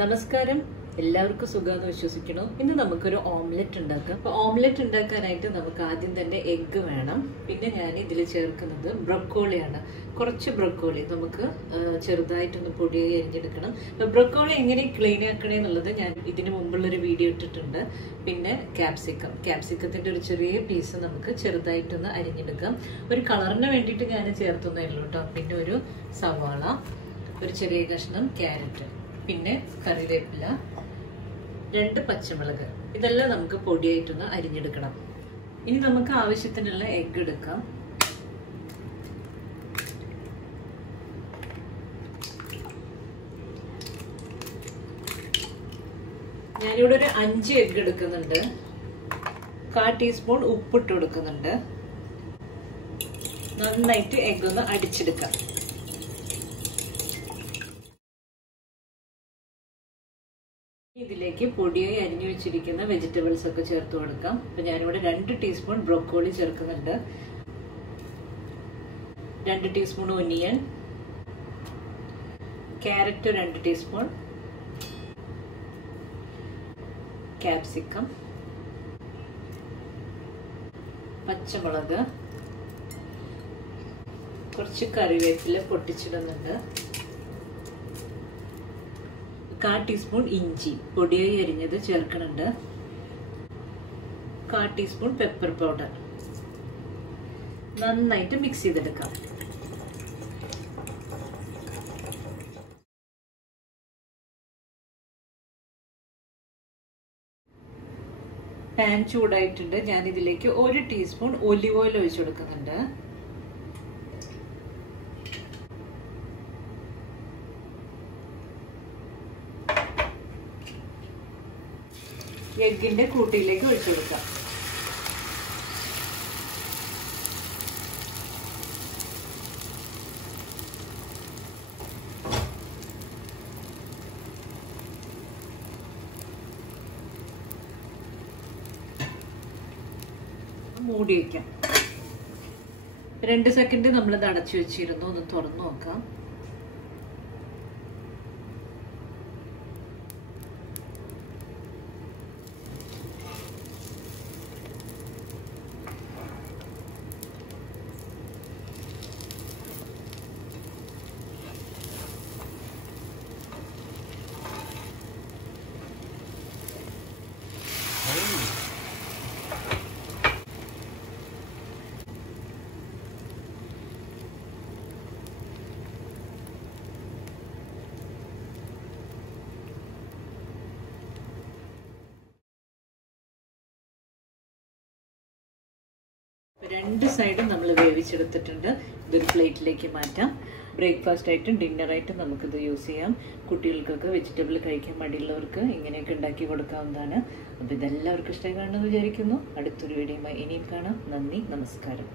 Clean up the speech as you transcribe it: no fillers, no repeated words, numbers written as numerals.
നമസ്കാരം എല്ലാവർക്കും സുഖാന്ന് വിശ്വസിക്കുന്നു. ഇന്ന് നമുക്കൊരു ഓംലെറ്റ് ഉണ്ടാക്കാം. അപ്പോൾ ഓംലെറ്റ് ഉണ്ടാക്കാനായിട്ട് നമുക്ക് ആദ്യം തന്നെ എഗ്ഗ് വേണം. പിന്നെ ഞാൻ ഇതിൽ ചേർക്കുന്നത് ബ്രൊക്കോളിയാണ്. കുറച്ച് ബ്രൊക്കോളി നമുക്ക് ചെറുതായിട്ടൊന്ന് പൊടിയായി അരിഞ്ഞെടുക്കണം. അപ്പോൾ ബ്രൊക്കോളി എങ്ങനെ ക്ലീൻ ആക്കണേ എന്നുള്ളത് ഞാൻ ഇതിന് മുമ്പുള്ളൊരു വീഡിയോ ഇട്ടിട്ടുണ്ട്. പിന്നെ ക്യാപ്സിക്കത്തിൻ്റെ ഒരു ചെറിയ പീസ് നമുക്ക് ചെറുതായിട്ടൊന്ന് അരിഞ്ഞെടുക്കാം. ഒരു കളറിന് വേണ്ടിയിട്ട് ഞാൻ ചേർത്തുന്നേ ഉള്ളൂ കേട്ടോ. പിന്നെ ഒരു സവാള, ഒരു ചെറിയ കഷ്ണം ക്യാരറ്റ്, പിന്നെ കറിവേപ്പില, 2 പച്ചമുളക്, ഇതെല്ലാം നമുക്ക് പൊടിയായിട്ടൊന്ന് അരിഞ്ഞെടുക്കണം. ഇനി നമുക്ക് ആവശ്യത്തിനുള്ള എഗ്ഗ് എടുക്കാം. ഞാനിവിടെ ഒരു 5 എഗ്ഗ് എടുക്കുന്നുണ്ട്. 1/4 ടീസ്പൂൺ ഉപ്പിട്ട് കൊടുക്കുന്നുണ്ട്. നന്നായിട്ട് എഗ്ഗ് ഒന്ന് അടിച്ചെടുക്കാം. ഇതിലേക്ക് പൊടിയായി അരിഞ്ഞു വെച്ചിരിക്കുന്ന വെജിറ്റബിൾസ് ഒക്കെ ചേർത്ത് കൊടുക്കാം. അപ്പൊ ഞാനിവിടെ 2 ടീസ്പൂൺ ബ്രൊക്കോളി ചേർക്കുന്നുണ്ട്, 2 teaspoon onion, carrot 2 teaspoon, capsicum, പച്ചമുളക്, കുറച്ച് കറിവേപ്പില പൊട്ടിച്ചിടുന്നുണ്ട്, 1/4 ടീസ്പൂൺ ഇഞ്ചി പൊടിയായി അരിഞ്ഞത് ചേർക്കുന്നുണ്ട്, 1/4 ടീസ്പൂൺ പെപ്പർ പൗഡർ. നന്നായിട്ട് മിക്സ് ചെയ്തെടുക്കാം. പാൻ ചൂടായിട്ടുണ്ട്. ഞാൻ ഇതിലേക്ക് 1 ടീസ്പൂൺ ഒലിവ് ഓയിൽ ഒഴിച്ചു കൊടുക്കുന്നുണ്ട്. എഗ്ഗിന്റെ കൂട്ടിയിലേക്ക് ഒഴിച്ചു കൊടുക്കാം. മൂടി വയ്ക്കാം. 2 സെക്കൻഡ് നമ്മളിത് അടച്ചു വെച്ചിരുന്നു. ഒന്ന് തുറന്നു നോക്കാം. രണ്ട് സൈഡും നമ്മൾ വേവിച്ചെടുത്തിട്ടുണ്ട്. ഇതൊരു പ്ലേറ്റിലേക്ക് മാറ്റാം. ബ്രേക്ക്ഫാസ്റ്റ് ആയിട്ടും ഡിന്നറായിട്ടും നമുക്കിത് യൂസ് ചെയ്യാം. കുട്ടികൾക്കൊക്കെ വെജിറ്റബിൾ കഴിക്കാൻ മടിയുള്ളവർക്ക് ഇങ്ങനെയൊക്കെ ഉണ്ടാക്കി കൊടുക്കാവുന്നതാണ്. അപ്പോൾ ഇതെല്ലാവർക്കും ഇഷ്ടമായി കാണുമെന്ന് വിചാരിക്കുന്നു. അടുത്തൊരു വീഡിയോയുമായി ഇനിയും കാണാം. നന്ദി, നമസ്കാരം.